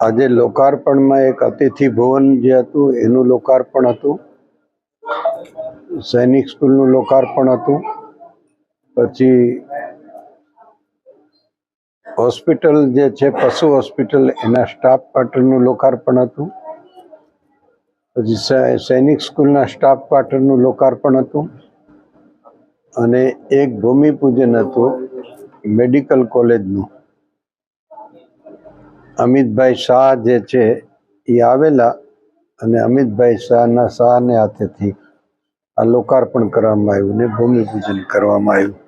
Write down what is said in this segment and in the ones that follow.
આજે લોકાર્પણમાં એક અતિથિ ભવન જે હતું, એનું લોકાર્પણ હતું. સૈનિક સ્કૂલનું લોકાર્પણ હતું. પછી હોસ્પિટલ જે છે, પશુ હોસ્પિટલ, એના સ્ટાફ ક્વાર્ટરનું લોકાર્પણ હતું. પછી સૈનિક સ્કૂલના સ્ટાફ ક્વાર્ટરનું લોકાર્પણ હતું. અને એક ભૂમિપૂજન હતું, મેડિકલ કોલેજનું. અમિતભાઈ શાહ જે છે એ આવેલા અને અમિતભાઈ શાહના શાહને હાથેથી આ લોકાર્પણ કરવામાં આવ્યું ને ભૂમિપૂજન કરવામાં આવ્યું.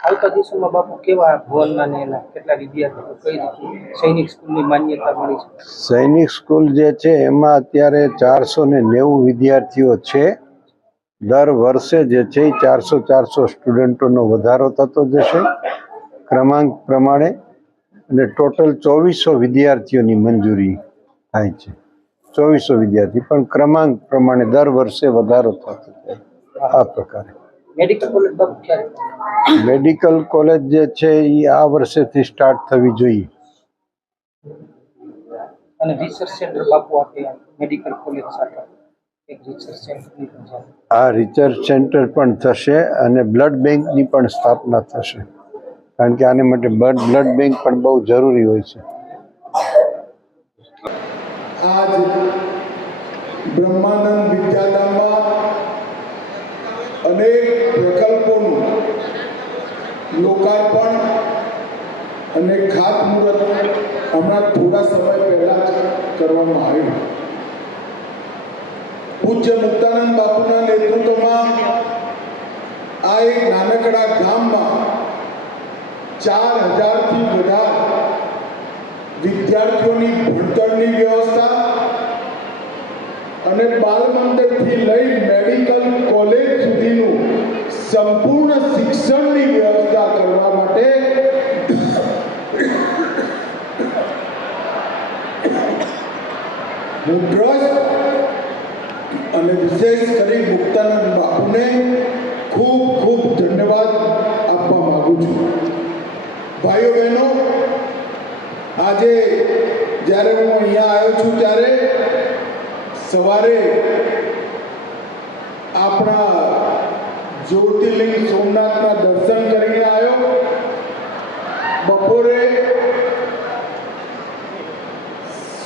આવતા દિવસોમાં બાપુ કેવા ભવનમાં ને એના કેટલા વિદ્યાર્થીઓ કઈ રીતે સૈનિક સ્કૂલની માન્યતા મળી છે? સૈનિક સ્કૂલ જે છે એમાં અત્યારે ચારસો ને નેવું વિદ્યાર્થીઓ છે. દર વર્ષે જે છે એ ચારસો ચારસો સ્ટુડન્ટોનો વધારો થતો જશે. ક્રમાંક પ્રમાણે અને ટોટલ ચોવીસો વિદ્યાર્થીઓની મંજૂરી થાય છે. ચોવીસો વિદ્યાર્થી પણ ક્રમાંક પ્રમાણે દર વર્ષે વધારો થતો જાય આ પ્રકારે. મેડિકલ કોલેજ જે છે એ આ વર્ષેથી સ્ટાર્ટ થવી જોઈએ. અને રિસર્ચ સેન્ટર બાપુ આપે મેડિકલ કોલેજ સાથે. એક રિસર્ચ સેન્ટરની પણ છે આ રિસર્ચ સેન્ટર પણ થશે અને બ્લડ બેંકની પણ સ્થાપના થશે. કારણ કે આને માટે બ્લડ બ્લડ બેંક પણ બહુ જરૂરી હોય છે. આજ બ્રહ્માનંદ વિદ્યાધામમાં અનેક પ્રકલ્પોનું લોકાર્પણ અને ખાતમુહૂર્ત હમણાં થોડા સમય પહેલા કરવામાં આવ્યું. પૂજ્ય મુક્તાનંદ બાપુના નેતૃત્વમાં આ એક નાનકડા ગામમાં ચાર હજારથી વધારે વિદ્યાર્થીઓની ભણતરની વ્યવસ્થા અને બાલ મંદિરથી લઈ મેડિકલ કોલેજ સુધીનું સંપૂર્ણ શિક્ષણની વ્યવસ્થા કરવા માટે હું ટ્રસ્ટ અને વિશેષ કરી મુક્તાનંદ બાપુને ખૂબ ખૂબ ધન્યવાદ. ભાઈઓ બહેનો, આજે જ્યારે હું અહીંયા આવ્યો છું ત્યારે સવારે આપણા જ્યોતિર્લિંગ સોમનાથના દર્શન કરીને આવ્યો. બપોરે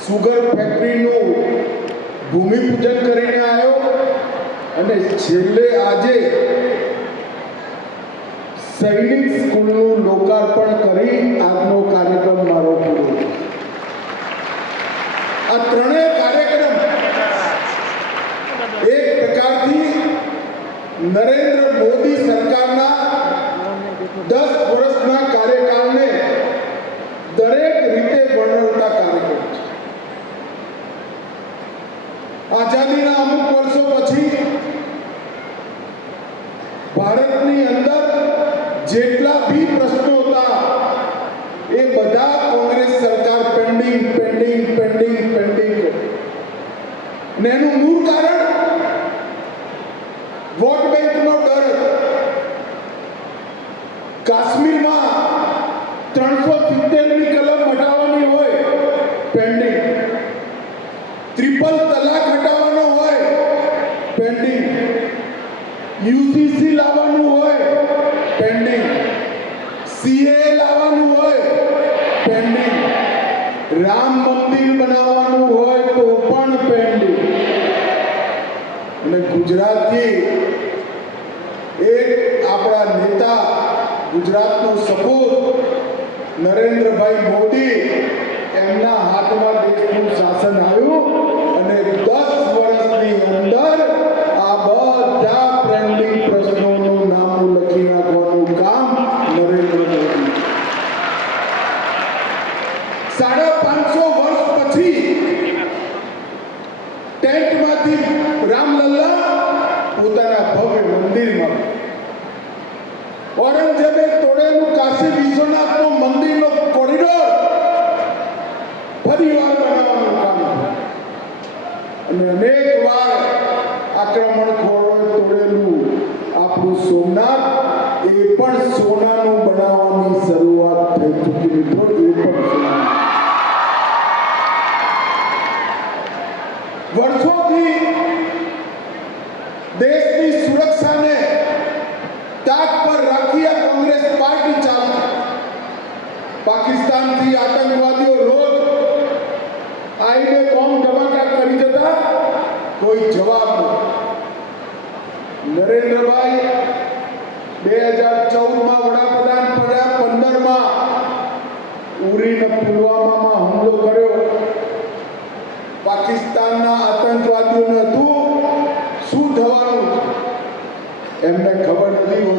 સુગર ફેક્ટરીનું ભૂમિપૂજન કરીને આવ્યો. અને છેલ્લે આજે સૈનિક સ્કૂલનું લોકાર્પણ કરી આજનો કાર્યક્રમ મારો પૂરો આ ત્રણેય કાર્યક્રમ એક પ્રકારથી નરેન્દ્ર મોદી સરકારના દસ વર્ષના કાર્યકાળને દરેક રીતે વર્ણવતા કાર્યક્રમ છે આઝાદીના અમુક વર્ષો પછી ભારતની અંદર જેટલા બી પ્રશ્નો હતા એ બધા કોંગ્રેસ સરકાર પેન્ડિંગ પેન્ડિંગ પેન્ડિંગ પેન્ડિંગ ને એનું મૂળ કારણ વોટ બેંકનો ડર હતો કાશ્મીરમાં ત્રણસો સિત્તેરની કલમ હટાવવાની હોય પેન્ડિંગ ટ્રિપલ તલાક હટાવવાનો હોય પેન્ડિંગ યુસીસી લાવવાનું હોય પેન્ડિંગ સીએ લાવવાનું હોય પેન્ડિંગ રામ મંદિર બનાવવાનું હોય તો પણ પેન્ડિંગ અને ગુજરાતથી એક આપણા નેતા, ગુજરાતનો સપૂત નરેન્દ્રભાઈ મોદી એમના હાથમાં દેશનું શાસન આવ્યું અને દસ વર્ષની અંદર આ બધા પેન્ડિંગ પ્રશ્નોનું નામ લખી નાખવાનું કામ નરેન્દ્ર મોદી. સાડા પાંચસો વર્ષ પછી ટેન્ટમાંથી રામલલ્લા પોતાના ભવ્ય મંદિરમાં ઔરંગઝેબે તોડેલું કાશી વિશ્વનાથનું મંદિરનો કોરિડોર ફરી વાર બનાવવાનું કામ અને અનેક વાર આક્રમણખોરોએ તોડેલું આપણું સોમનાથ, એ પણ સોનાનું બનાવવાની શરૂઆત થઈ ચૂકી મિત્રો એ પણ સોનાનું. આખી આ કોંગ્રેસ પાર્ટી ચાલતી પાકિસ્તાનથી આતંકવાદીઓ રોજ આઈને બોમ્બ ધમાકા કરી જતા કોઈ જવાબ નહીં નરેન્દ્રભાઈ બે હજાર ચૌદમાં વડા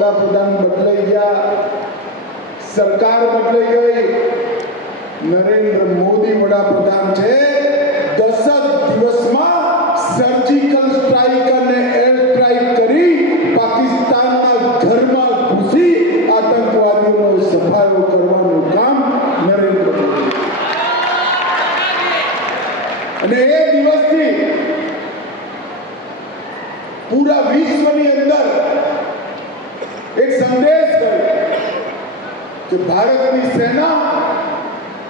વડાપ્રધાન બદલાઈ ગયા સરકાર બદલાઈ ગઈ. નરેન્દ્ર મોદી વડાપ્રધાન છે. કે ભારતની સેના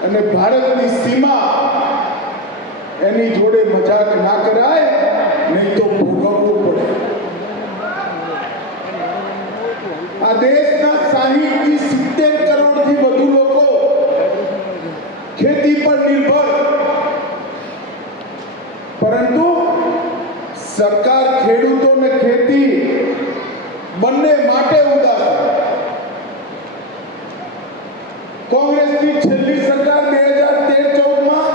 અને ભારતની સીમા એની જોડે મજાક ના કરાય, નહીં તો ભોગવવું પડે. આ દેશના સાહીઠથી સિત્તેર કરોડથી વધુ લોકો ખેતી પર નિર્ભર. પરંતુ સરકાર ખેડૂતોને ખેતી બંને માટે ઉદાર કોંગ્રેસની છેલ્લી સરકાર બે હજાર તેર ચૌદમાં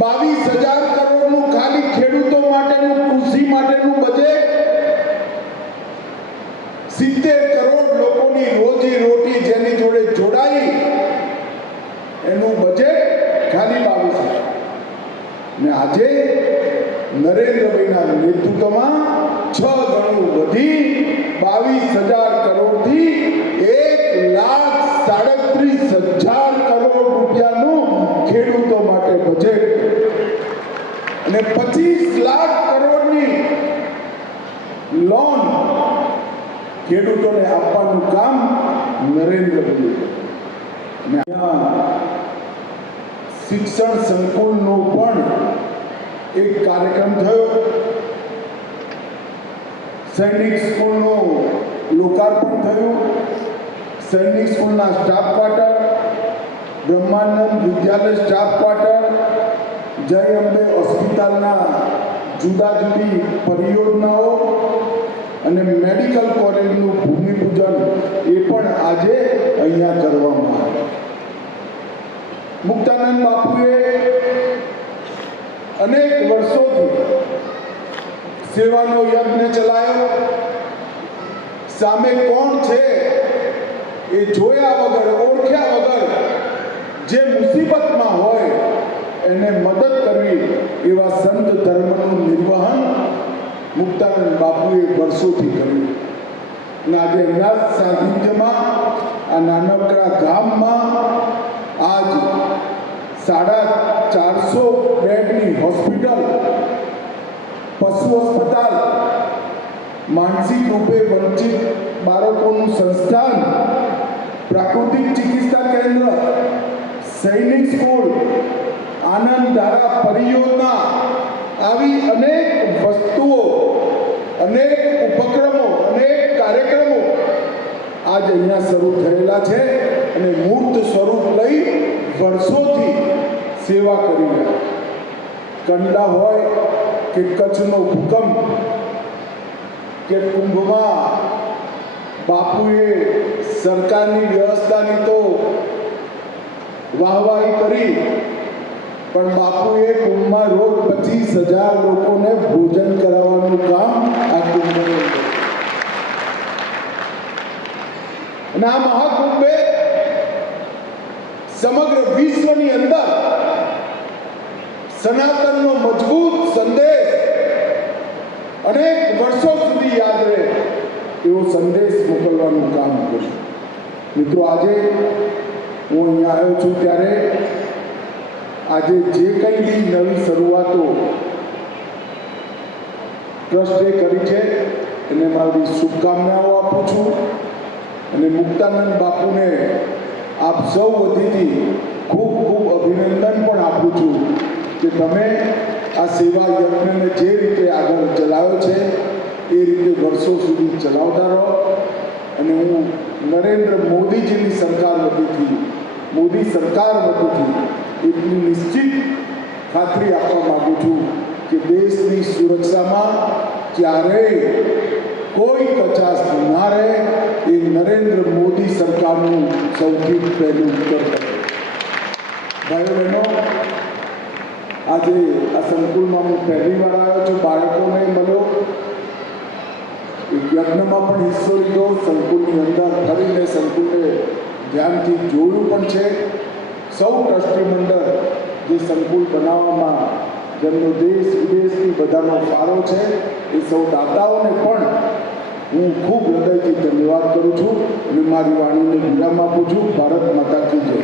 બાવીસ હજાર કરોડનું ખાલી ખેડૂતો માટેનું, કૃષિ માટેનું બજેટ સિત્તેર કરોડ લોકોની રોજી રોટી જેની જોડે જોડાઈ એનું બજેટ ખાલી બાવીસ હજાર. ને આજે નરેન્દ્રભાઈના નેતૃત્વમાં છ ગણું વધી બાવીસ હજાર ખેડૂતોને આપવાનું કામ નરેન્દ્ર મોદી. શિક્ષણ સંકુલનો પણ એક કાર્યક્રમ થયો. સૈનિક સ્કૂલનું લોકાર્પણ થયું. સૈનિક સ્કૂલના staff quarter, Brahmanand Vidyalaya staff quarter, Jay Ambe હોસ્પિટલના જુદા જુદી પરિયોજનાઓ અને મેડિકલ કોલેજનું ભૂમિપૂજન એ પણ આજે અહીંયા કરવામાં આવ્યું મુક્તાનંદ બાપુએ અનેક વર્ષોથી સેવાનો યજ્ઞ ચલાવ્યો સામે કોણ છે એ જોયા વગર, ઓળખ્યા વગર જે મુસીબતમાં હોય એને મદદ કરવી એવા સંત ધર્મનું નિર્વહન મુક્તાનંદ બાપુએ વર્ષોથી કર્યું અને આજે એમના સાનિધ્યમાં, આ નાનકડા ગામમાં આજ સાડા ચારસો બેડની હોસ્પિટલ, પશુ હોસ્પિટલ, માનસિક રૂપે વંચિત બાળકોનું સંસ્થાન, પ્રાકૃતિક ચિકિત્સા કેન્દ્ર, સૈનિક સ્કૂલ આનંદ ધારા પરિયોજના, આવી અનેક વસ્તુઓ અનેક ઉપક્રમો, અનેક કાર્યક્રમો આજ અહીંયા શરૂ થયેલા છે અને મૂર્ત સ્વરૂપ લઈ વર્ષોથી સેવા કરી રહ્યા કંડા હોય કે કચ્છનો ભૂકંપ, કે કુંભમાં બાપુએ સરકારની વ્યવસ્થાની તો વાહવાહી કરી પણ બાપુએ કુંભમાં રોજ પચીસ હજાર લોકોને ભોજન કરાવવાનું કામ આ કુંભે અને આ મહાકુંભે સમગ્ર વિશ્વની અંદર સનાતનનો મજબૂત સંદેશ અનેક વર્ષો સુધી યાદ રહે એવો સંદેશ મોકલવાનું કામ કર્યું મિત્રો, આજે હું અહીંયા આવ્યો છું ત્યારે આજે જે કંઈ બી નવી શરૂઆતો ટ્રસ્ટે કરી છે, એને મારી શુભકામનાઓ આપું છું અને મુક્તાનંદ બાપુને આપ સૌ વતીથી ખૂબ ખૂબ અભિનંદન પણ આપું છું કે તમે આ સેવા યજ્ઞને જે રીતે આગળ ચલાવ્યો છે, એ રીતે વર્ષો સુધી ચલાવતા રહો. અને હું નરેન્દ્ર મોદીજીની સરકાર વતીથી, મોદી સરકાર વતીથી એટલી નિશ્ચિત ખાતરી આપવા માગું છું કે દેશની સુરક્ષામાં ક્યારેય કોઈ કચાશ ના રહે એ નરેન્દ્ર મોદી સરકારનું સૌથી પહેલું કર્તવ્ય ભાઈઓ બહેનો આજે આ સંકુલમાં હું પહેલી વાર આવ્યો છું બાળકોને મળ્યો યજ્ઞમાં પણ હિસ્સો લીધો સંકુલની અંદર ફરીને સંકુલને ધ્યાનથી જોયું પણ છે સૌ ટ્રસ્ટી મંડળ જે સંકુલ બનાવવામાં જેમનો દેશ વિદેશથી બધાનો ફાળો છે, એ સૌ દાતાઓને પણ હું ખૂબ હૃદયથી ધન્યવાદ કરું છું અને મારી વાણીને વિરામ આપું છું. ભારત માતા કી જય.